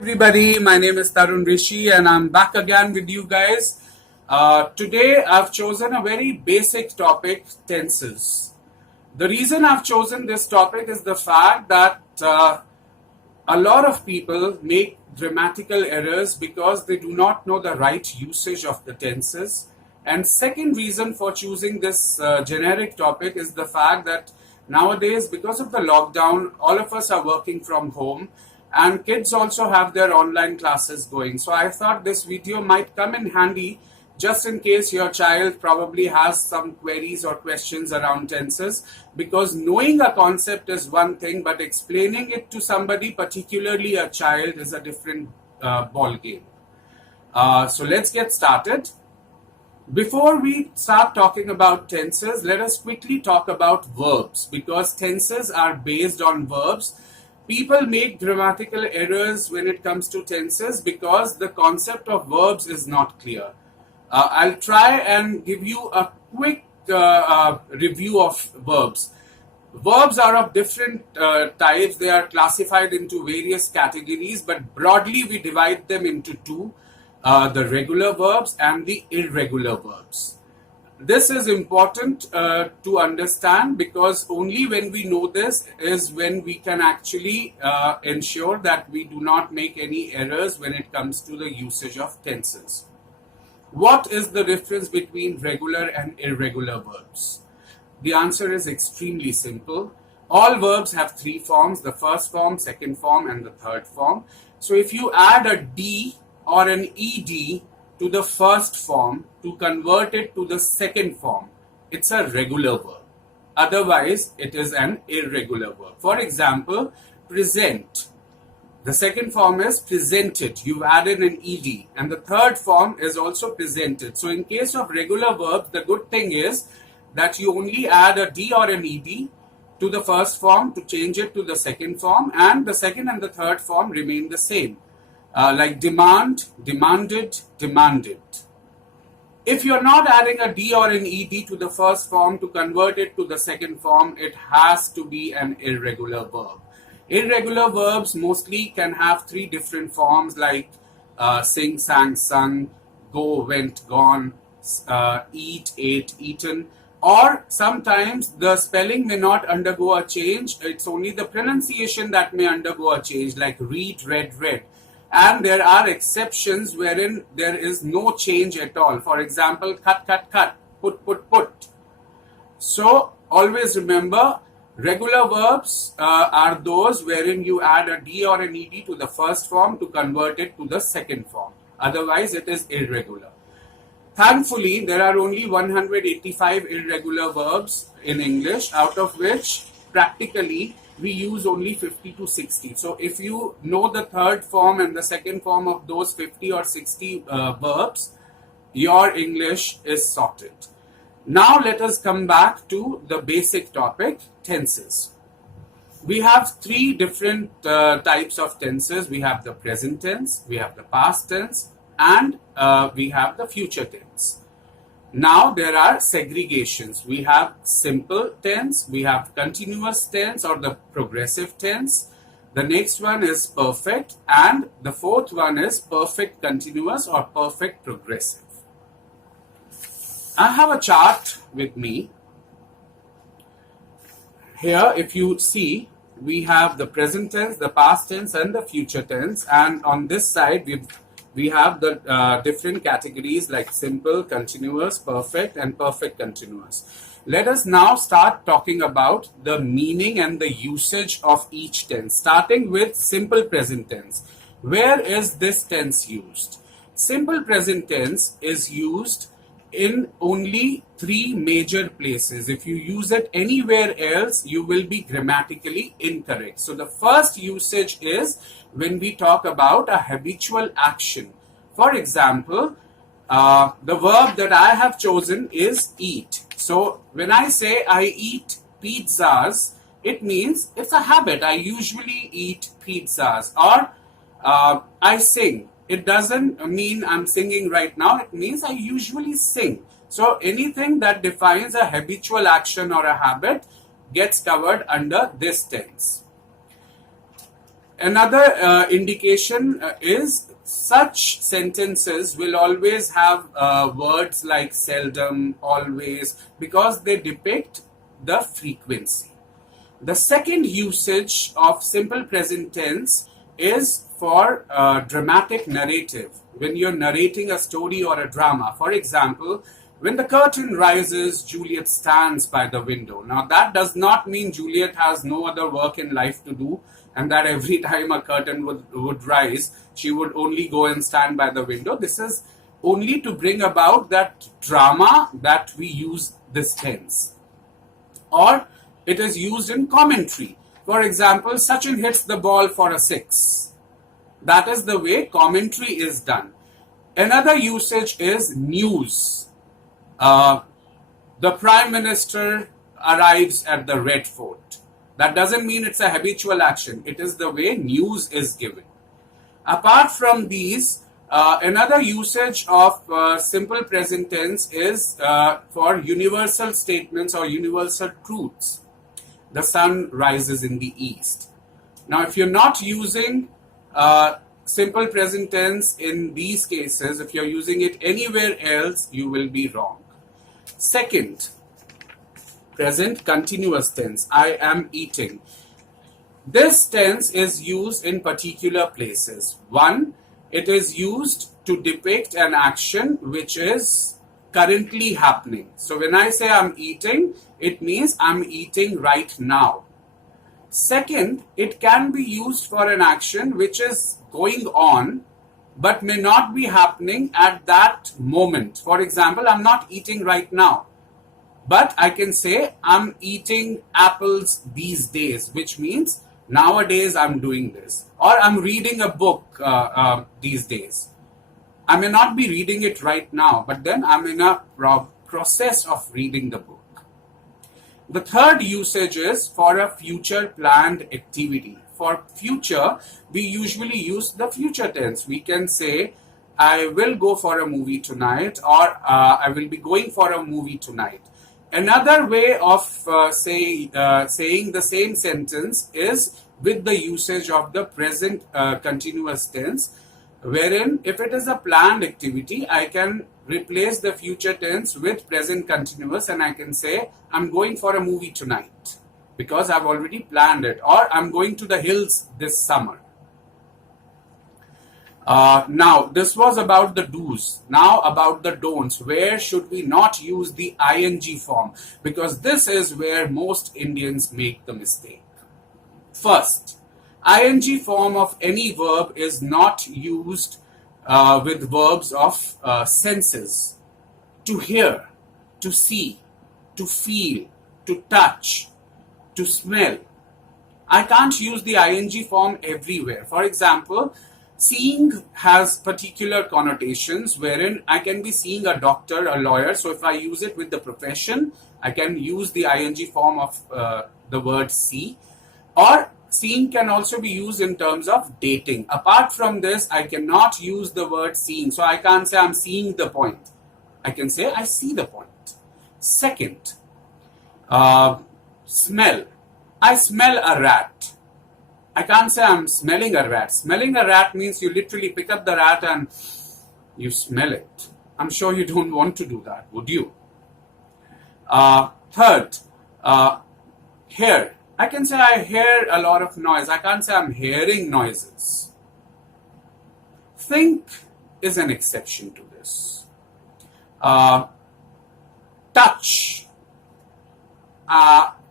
Everybody, my name is Tarun Rishi and I'm back again with you guys. Today I've chosen a very basic topic, tenses. The reason I've chosen this topic is the fact that a lot of people make grammatical errors because they do not know the right usage of the tenses. And second reason for choosing this generic topic is the fact that nowadays, because of the lockdown, all of us are working from home and kids also have their online classes going. So I thought this video might come in handy just in case your child probably has some queries or questions around tenses, because knowing a concept is one thing, but explaining it to somebody, particularly a child, is a different ball game. So let's get started. Before we start talking about tenses, let us quickly talk about verbs, because tenses are based on verbs. People make grammatical errors when it comes to tenses because the concept of verbs is not clear. I'll try and give you a quick review of verbs. Verbs are of different types. They are classified into various categories, but broadly we divide them into two, the regular verbs and the irregular verbs. This is important to understand, because only when we know this is when we can actually ensure that we do not make any errors when it comes to the usage of tenses. What is the difference between regular and irregular verbs? The answer is extremely simple. All verbs have three forms: the first form, second form, and the third form. So if you add a D or an ED to the first form to convert it to the second form, it's a regular verb. Otherwise, it is an irregular verb. For example, present. The second form is presented. You've added an ed. And the third form is also presented. So in case of regular verbs, the good thing is that you only add a d or an ed to the first form to change it to the second form, and the second and the third form remain the same. Like demand, demanded, demanded. If you're not adding a D or an ED to the first form to convert it to the second form, it has to be an irregular verb. Irregular verbs mostly can have three different forms, like sing, sang, sung, go, went, gone, eat, ate, eaten. Or sometimes the spelling may not undergo a change. It's only the pronunciation that may undergo a change, like read, read, read. And there are exceptions wherein there is no change at all. For example, cut, cut, cut, put, put, put. So always remember, regular verbs are those wherein you add a D or an ED to the first form to convert it to the second form. Otherwise, it is irregular. Thankfully, there are only 185 irregular verbs in English, out of which practically we use only 50 to 60. So if you know the third form and the second form of those 50 or 60 verbs, your English is sorted. Now let us come back to the basic topic, tenses. We have three different types of tenses. We have the present tense, we have the past tense, and we have the future tense. Now there are segregations. We have simple tense, we have continuous tense or the progressive tense. The next one is perfect, and the fourth one is perfect continuous or perfect progressive. I have a chart with me. Here, if you see, we have the present tense, the past tense, and the future tense. And on this side, we have the different categories like simple, continuous, perfect, and perfect continuous. Let us now start talking about the meaning and the usage of each tense, starting with simple present tense. Where is this tense used? Simple present tense is used in only three major places. If you use it anywhere else, you will be grammatically incorrect. So the first usage is when we talk about a habitual action. For example, the verb that I have chosen is eat. So when I say I eat pizzas, it means it's a habit. I usually eat pizzas. Or I sing. It doesn't mean I'm singing right now. It means I usually sing. So anything that defines a habitual action or a habit gets covered under this tense. Another indication is such sentences will always have words like seldom, always, because they depict the frequency. The second usage of simple present tense is for dramatic narrative. When you're narrating a story or a drama, for example, when the curtain rises, Juliet stands by the window. Now, that does not mean Juliet has no other work in life to do, and that every time a curtain would rise, she would only go and stand by the window. This is only to bring about that drama that we use this tense. Or it is used in commentary. For example, Sachin hits the ball for a 6. That is the way commentary is done. Another usage is news. The Prime Minister arrives at the Red Fort. That doesn't mean it's a habitual action. It is the way news is given. Apart from these, another usage of simple present tense is for universal statements or universal truths. The sun rises in the east. Now, if you're not using simple present tense in these cases, if you're using it anywhere else, you will be wrong. Second, present continuous tense. I am eating. This tense is used in particular places. One, it is used to depict an action which is currently happening. So when I say I'm eating, it means I'm eating right now. Second, it can be used for an action which is going on but may not be happening at that moment. For example, I'm not eating right now, but I can say I'm eating apples these days, which means nowadays I'm doing this. Or I'm reading a book these days. I may not be reading it right now, but then I'm in a process of reading the book. The third usage is for a future planned activity. For future, we usually use the future tense. We can say, I will go for a movie tonight, or I will be going for a movie tonight. Another way of saying the same sentence is with the usage of the present continuous tense, wherein if it is a planned activity, I can replace the future tense with present continuous and I can say, I'm going for a movie tonight because I've already planned it, or I'm going to the hills this summer. Now, this was about the do's. Now about the don'ts. Where should we not use the ing form? Because this is where most Indians make the mistake. First, ing form of any verb is not used with verbs of senses. To hear, to see, to feel, to touch, to smell. I can't use the ing form everywhere. For example, seeing has particular connotations wherein I can be seeing a doctor, a lawyer. So if I use it with the profession, I can use the ing form of the word see. Or seeing can also be used in terms of dating. Apart from this, I cannot use the word seeing. So I can't say I'm seeing the point. I can say I see the point. Second, smell. I smell a rat. I can't say I'm smelling a rat. Smelling a rat means you literally pick up the rat and you smell it. I'm sure you don't want to do that, would you? Third, hear. I can say I hear a lot of noise. I can't say I'm hearing noises. Think is an exception to this. Touch.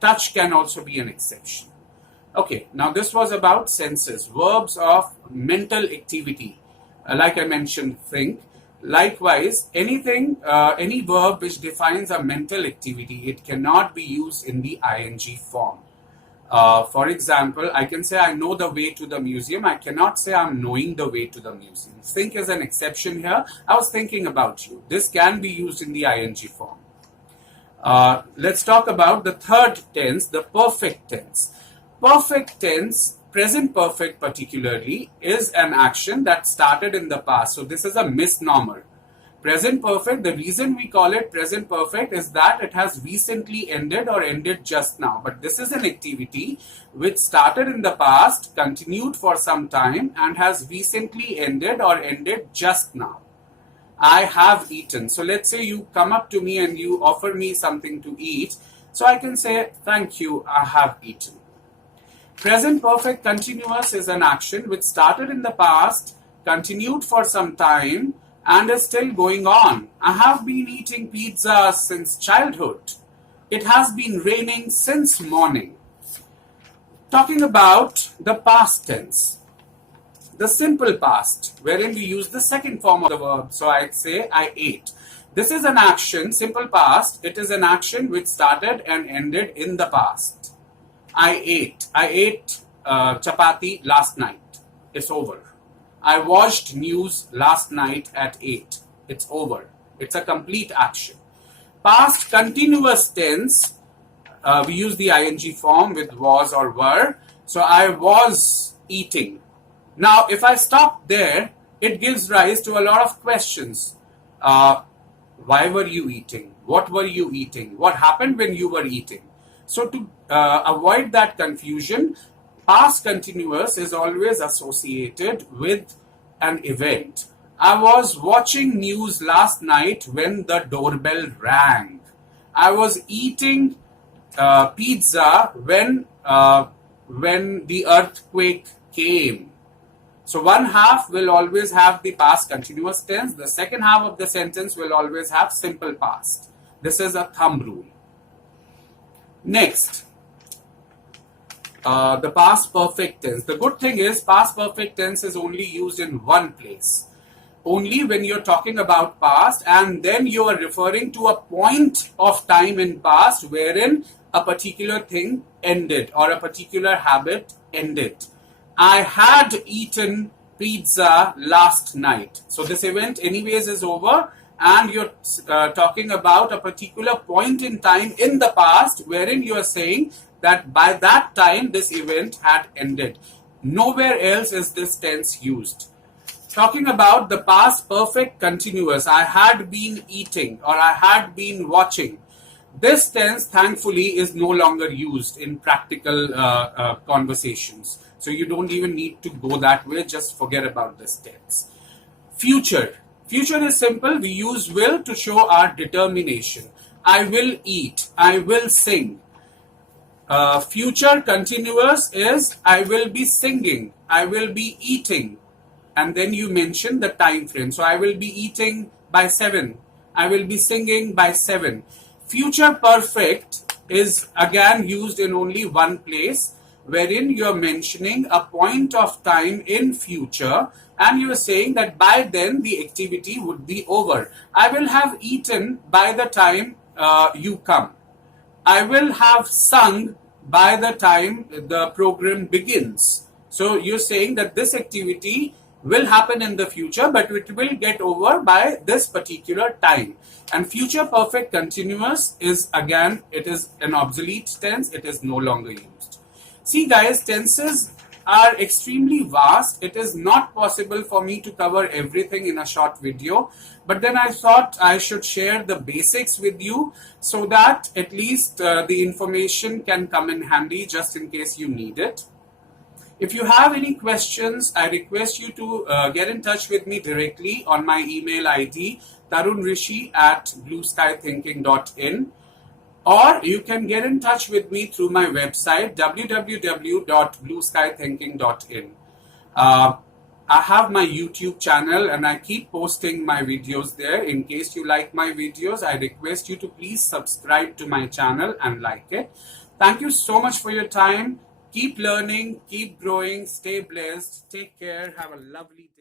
Touch can also be an exception. Okay, now this was about senses, verbs of mental activity. Like I mentioned, think. Likewise, any verb which defines a mental activity, it cannot be used in the ing form. For example, I can say I know the way to the museum. I cannot say I'm knowing the way to the museum. Think is an exception here. I was thinking about you. This can be used in the ing form. Let's talk about the third tense, the perfect tense. Perfect tense, present perfect particularly, is an action that started in the past. So this is a misnomer. Present perfect, the reason we call it present perfect is that it has recently ended or ended just now. But this is an activity which started in the past, continued for some time, and has recently ended or ended just now. I have eaten. So let's say you come up to me and you offer me something to eat. So I can say, thank you, I have eaten. Present perfect continuous is an action which started in the past, continued for some time, and is still going on. I have been eating pizza since childhood. It has been raining since morning. Talking about the past tense. The simple past, wherein we use the second form of the verb. So I'd say, I ate. This is an action, simple past. It is an action which started and ended in the past. I ate. I ate chapati last night. It's over. I watched news last night at 8. It's over. It's a complete action. Past continuous tense, we use the ing form with was or were. So I was eating. Now, if I stop there, it gives rise to a lot of questions. Why were you eating? What were you eating? What happened when you were eating? So to avoid that confusion, past continuous is always associated with an event. I was watching news last night when the doorbell rang. I was eating pizza when the earthquake came. So one half will always have the past continuous tense. The second half of the sentence will always have simple past. This is a thumb rule. Next, the past perfect tense. The good thing is past perfect tense is only used in one place. Only when you're talking about past, and then you are referring to a point of time in past wherein a particular thing ended or a particular habit ended. I had eaten pizza last night. So this event anyways is over, and you're talking about a particular point in time in the past wherein you are saying that by that time this event had ended. Nowhere else is this tense used. Talking about the past perfect continuous, I had been eating or I had been watching. This tense, thankfully, is no longer used in practical conversations. So you don't even need to go that way. Just forget about this tense. Future. Future is simple. We use will to show our determination. I will eat. I will sing. Future continuous is I will be singing. I will be eating. And then you mention the time frame. So I will be eating by 7. I will be singing by 7. Future perfect is again used in only one place, wherein you are mentioning a point of time in future and you are saying that by then the activity would be over. I will have eaten by the time you come. I will have sung by the time the program begins. So you're saying that this activity will happen in the future, but it will get over by this particular time. And future perfect continuous is again, it is an obsolete tense. It is no longer used. See guys, tenses are extremely vast. It is not possible for me to cover everything in a short video, but then I thought I should share the basics with you so that at least the information can come in handy just in case you need it. If you have any questions, I request you to get in touch with me directly on my email ID tarunrishi@blueskythinking.in, or you can get in touch with me through my website www.blueskythinking.in. I have my YouTube channel and I keep posting my videos there. In case you like my videos, I request you to please subscribe to my channel and like it. Thank you so much for your time. Keep learning, keep growing, stay blessed, take care, have a lovely day.